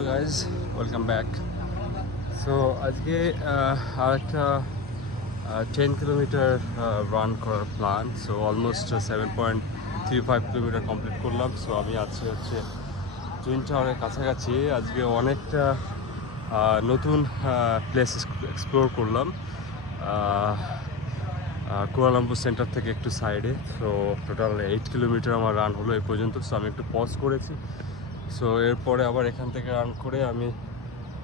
Hello guys, welcome back. So আজকে আরেকটা 10 kilometre run করার plan. So almost 7.35 kilometre complete করলাম। সো আমি আছি হচ্ছে টুইন টাওয়ারের কাছাকাছি। আজকে অনেকটা নতুন প্লেস এক্সপ্লোর করলাম কুয়ালালামপুর সেন্টার থেকে একটু সাইডে। সো টোটাল 8 কিলোমিটার আমার রান হলো এই পর্যন্ত। সো আমি একটু পজ করেছি। সো এরপরে আবার এখান থেকে রান করে আমি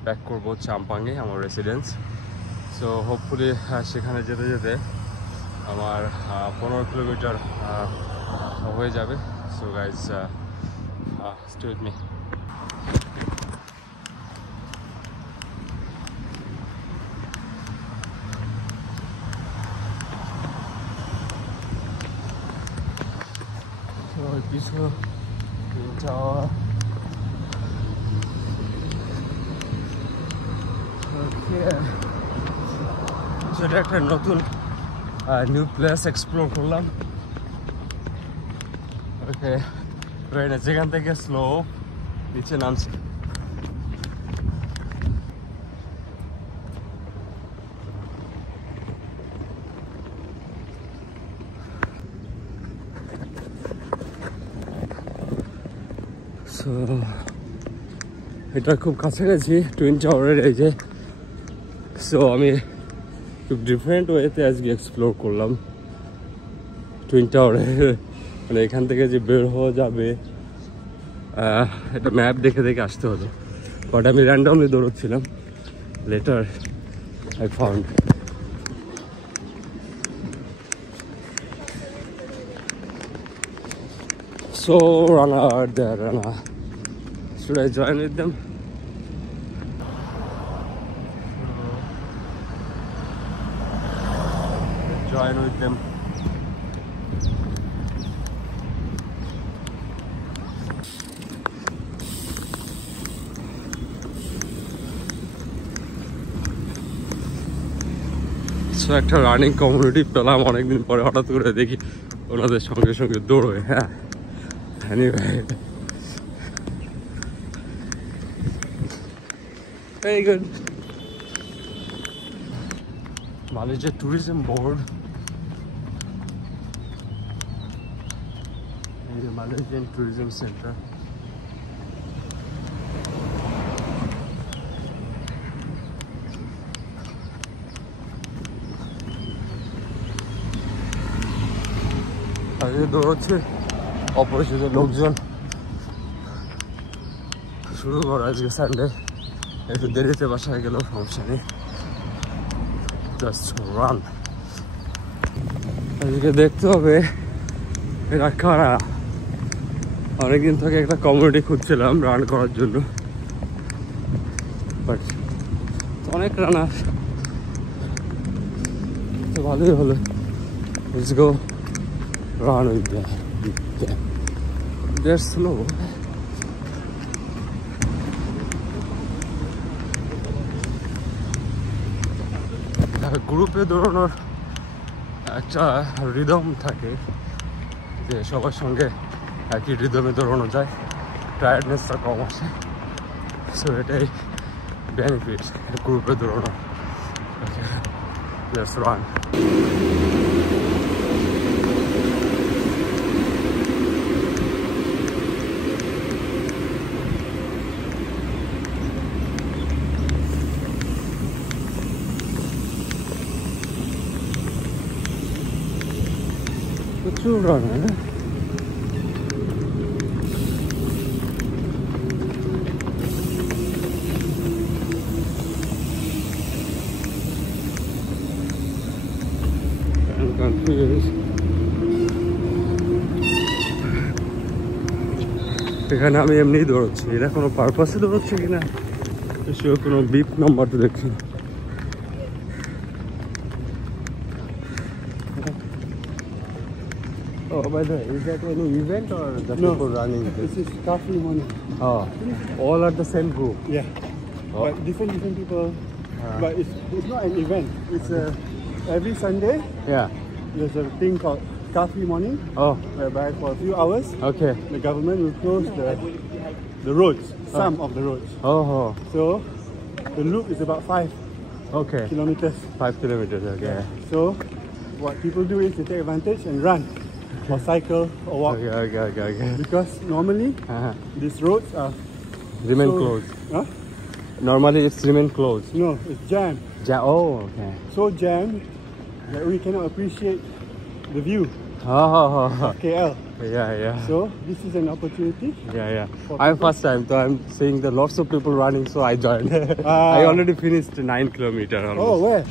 ব্যাক করবো চাম্পাংয়ে, আমার রেসিডেন্স। সো হোপফুলি সেখানে যেতে যেতে আমার 15 কিলোমিটার হয়ে যাবে। So guys stay with me. পিছু যাওয়া সেটা একটা নতুন নিউ প্লেস এক্সপ্লোর করলাম। ওকে, যেখান থেকে স্লো নিচে নামছি। সো এটা খুব কাছাকাছি টুইন টাওয়ারের এই যে। সো আমি খুব ডিফারেন্ট ওয়েতে আজকে এক্সপ্লোর করলাম টুইন টাওয়ারের। মানে এখান থেকে যে বের হওয়া যাবে এটা ম্যাপ দেখে দেখে আসতে হতো, বাট আমি র্যান্ডমলি দৌড়চ্ছিলাম। Later I found so runner there. Runner, should I join with them? Join with them. So একটা রানিং কমিউনিটি পেলাম অনেকদিন পরে। হঠাৎ করে দেখি ওনাদের সঙ্গে সঙ্গে দৌড়োয়। হ্যাঁ, anyway, very good. Malaysia Tourism Board, the Malaysian Tourism Center. আজকে দৌড়চ্ছে অপরিচিত লোকজন। শুরু করো, আজকে সানডে, একটু দেরিতে বাসায় গেলেও সমস্যা নেই, জাস্ট রান। আজকে দেখতে হবে এরা কারা। অনেকদিন থেকে একটা কমিউনিটি খুঁজছিলাম রান করার জন্য, বাট অনেক রানার, তো ভালোই হলো। Let's go run with them. They're slow. গ্রুপে দৌড়ানোর একটা রিদম থাকে যে সবার সঙ্গে একই রিদমে দৌড়ানো যায়, টায়ার্ডনেসটা কম আসে। সো এটাই বেনিফিট গ্রুপে দৌড়ানো। Let's run. প্রচুর রান, হ্যাঁ। এখানে আমি এমনি দৌড়চ্ছি, এটা কোনো পারপাসে দৌড়চ্ছে কিনা সে কোনো বিপ নাম্বার তো দেখছি। Oh, by the way, is that any event or the people running this? This is coffee morning. Oh, all are the same group? Yeah, but different people. But it's not an event. It's every Sunday. Yeah. There's a thing called coffee morning. Oh, whereby for a few hours, okay. the government will close the roads, some of the roads. Oh, So the loop is about 5 okay. kilometers. 5 kilometers, okay. So what people do is they take advantage and run or cycle or walk. Okay. Because normally these roads are Remain so, closed. Huh? Normally it's remain closed. No, it's jammed. Oh, okay. So jammed that we cannot appreciate the view Oh, of KL. yeah. So this is an opportunity. Yeah. I'm first time, so I'm seeing that lots of people running, so I joined. I already finished 9 kilometers almost. Oh, where?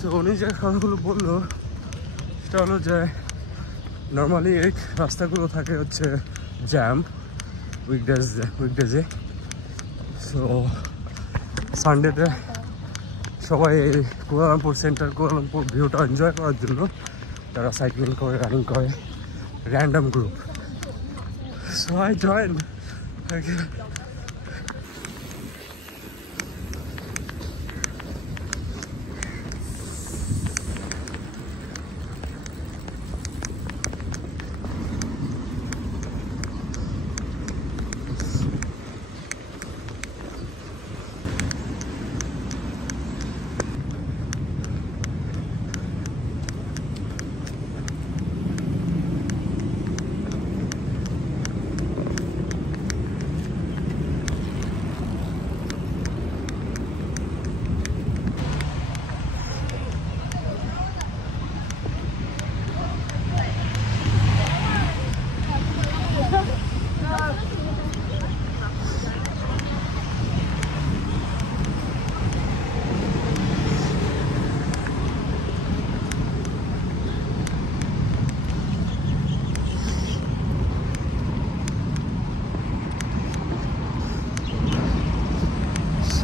So উনি যে কথাগুলো বললো সেটা হলো যে নর্মালি এই রাস্তাগুলো থাকে হচ্ছে জ্যাম উইকডেজে। সো সানডেতে সবাই এই কুয়ালালামপুর সেন্টার কুয়ালালামপুর ভিউটা এনজয় করার জন্য তারা সাইক্লিং করে রানিং করে random group. So I join.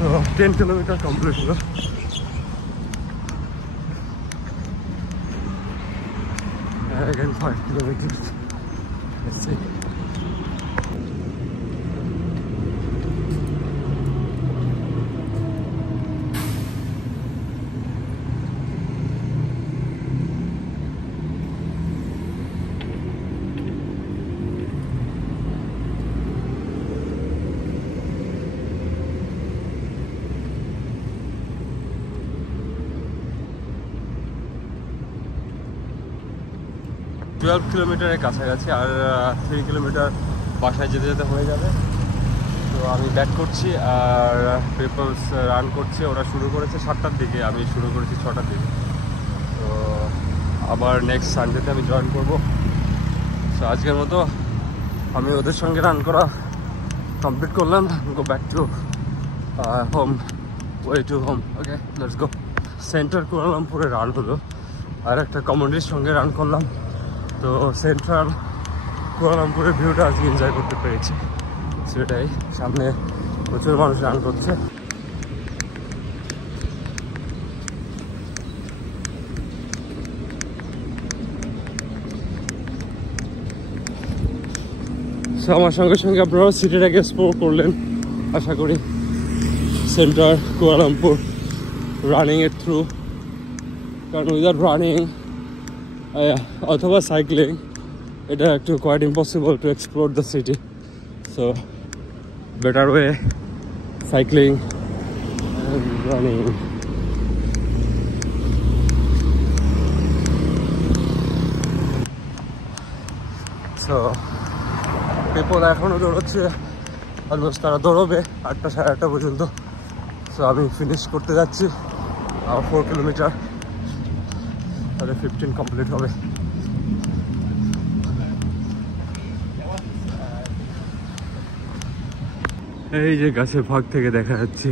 So 10 kilometers complete holo. Again 5 kilometers. Let's see. কিলোমিটারের কাছাকাছি আর 3 কিলোমিটার বাসায় যেতে যেতে হয়ে যাবে। তো আমি ব্যাক করছি আর পিপলস রান করছে। ওরা শুরু করেছে 7টার দিকে, আমি শুরু করেছি 6টার দিকে। তো আবার নেক্সট সানডেতে আমি জয়েন করবো। সো আজকের মতো আমি ওদের সঙ্গে রান করা কমপ্লিট করলাম। Go back to home, way to home. Okay, let's go. Centre কুয়ালালামপুরে রান হলো আর একটা কমিউনিটির সঙ্গে রান করলাম। তো সেন্ট্রাল কুয়ালালামপুরের ভিউটা আজকে এনজয় করতে পেরেছি। সেটাই, সামনে প্রচুর মানুষ রান করছে। সো আমার সঙ্গে সঙ্গে আপনারাও সিটিটাকে এক্সপ্লোর করলেন আশা করি। সেন্টার কুয়ালালামপুর রানিং এর থ্রু, কারণ উইদাউট রানিং অথবা সাইক্লিং এটা একটু quite impossible to explore the city. So better way cycling and running. So people এখনও দৌড়চ্ছে, অলমোস্ট তারা দৌড়বে 8টা সাড়ে 8টা পর্যন্ত। সো আমি ফিনিশ করতে যাচ্ছি, আর 4 কিলোমিটার, তাহলে 15 কমপ্লিট হবে। এই যে গাছের ফাঁক থেকে দেখা যাচ্ছে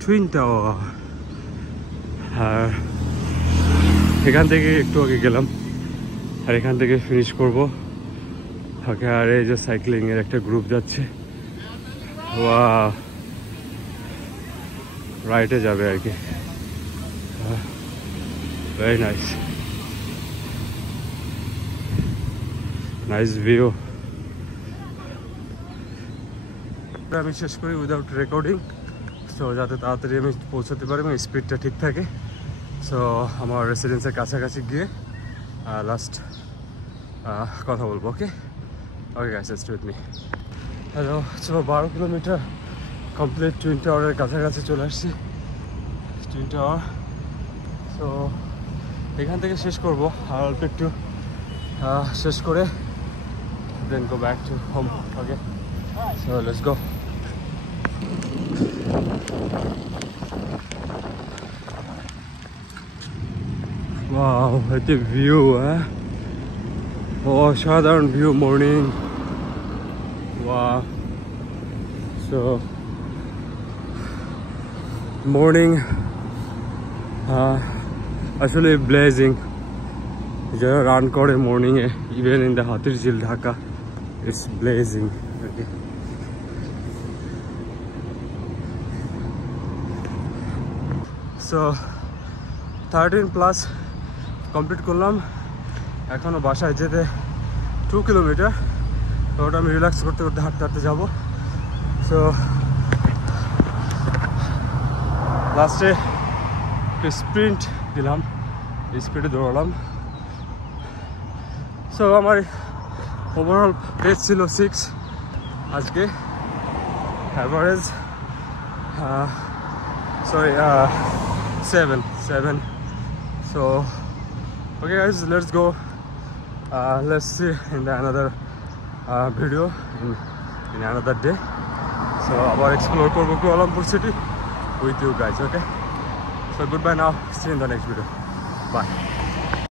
টুইন টাওয়ার। আর এখান থেকে একটু আগে গেলাম আর এখান থেকে ফিনিশ করবো। ফাঁকে আর এই যে সাইক্লিং এর একটা গ্রুপ যাচ্ছে, রাইটে যাবে আর কি। Very nice, nice view. আমি শেষ করি উইদাউট রেকর্ডিং, সো যাতে তাড়াতাড়ি আমি পৌঁছাতে পারি এবং স্পিডটা ঠিক থাকে। সো আমার রেসিডেন্সের কাছাকাছি গিয়ে লাস্ট কথা বলবো। Okay okay guys, stay with me. Hello, so 12 kilometre complete twin টাওয়ারের কাছাকাছি চলে আসছি। টুইন টাওয়ার, সো এখান থেকে শেষ করবো আর অল্প একটু শেষ করে then go back to home. Okay, so let's go. Wow, what a view, eh? Oh, southern view morning. Wow. So, morning actually blazing. Just run kore morning, even in the Hatirjil Dhaka, it's blazing. Okay. So, 13+ কমপ্লিট করলাম। এখনও বাসায় যেতে 2 কিলোমিটার, তো ওটা আমি রিল্যাক্স করতে করতে হাঁটতে হাঁটতে যাবো। সো লাস্টে একটু স্প্রিন্ট দিলাম, স্পিডে দৌড়ালাম। সো আমার ওভারঅল পেজ ছিল 6 আজকে, average sorry 7. So okay guys, let's go. Let's see in the another video in another day. So abar explore korbo Kuala Lumpur city with you guys. Okay, so goodbye now, see you in the next video, bye.